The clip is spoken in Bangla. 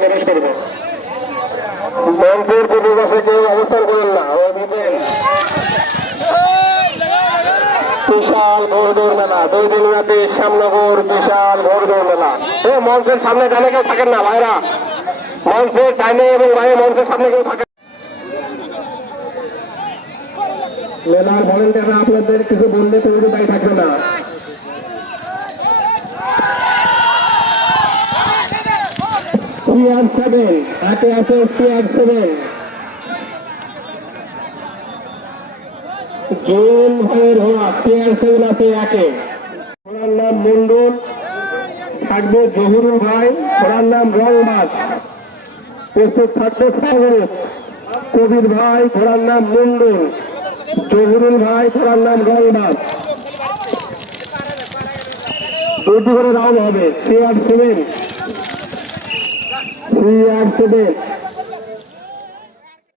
প্রবেশ করবো মনপুর পূর্ব পাশে কেউ অবস্থান করেন না। বিশাল ঘোড়দৌড় মেলা 2 দিন ব্যাপী শ্যামনগর বিশাল ঘোড়দৌড় মেলা। মঞ্চের সামনে ডানে কেউ থাকেন না ভাইরা, মঞ্চের ডাইনে এবং বাইরে মঞ্চের সামনে কেউ থাকেন। মেলার ভলেন্টিয়াররা আপনাদের কিছু বললে তুমি তো তাই থাকবে না। CR7 হাতে আছে CR7 জুন ভাইয়ের হওয়া CR7 আছে একে। ওনার নাম মন্ডল, থাকবে জহুরুল ভাই, ওনার নাম রংবাজ। প্রস্তুত থাকবে ফারুক কবির ভাই, ওনার নাম মন্ডল, জহুরুল ভাই, ওনার নাম রংবাজ। 2টি করে রাউন্ড হবে। CR7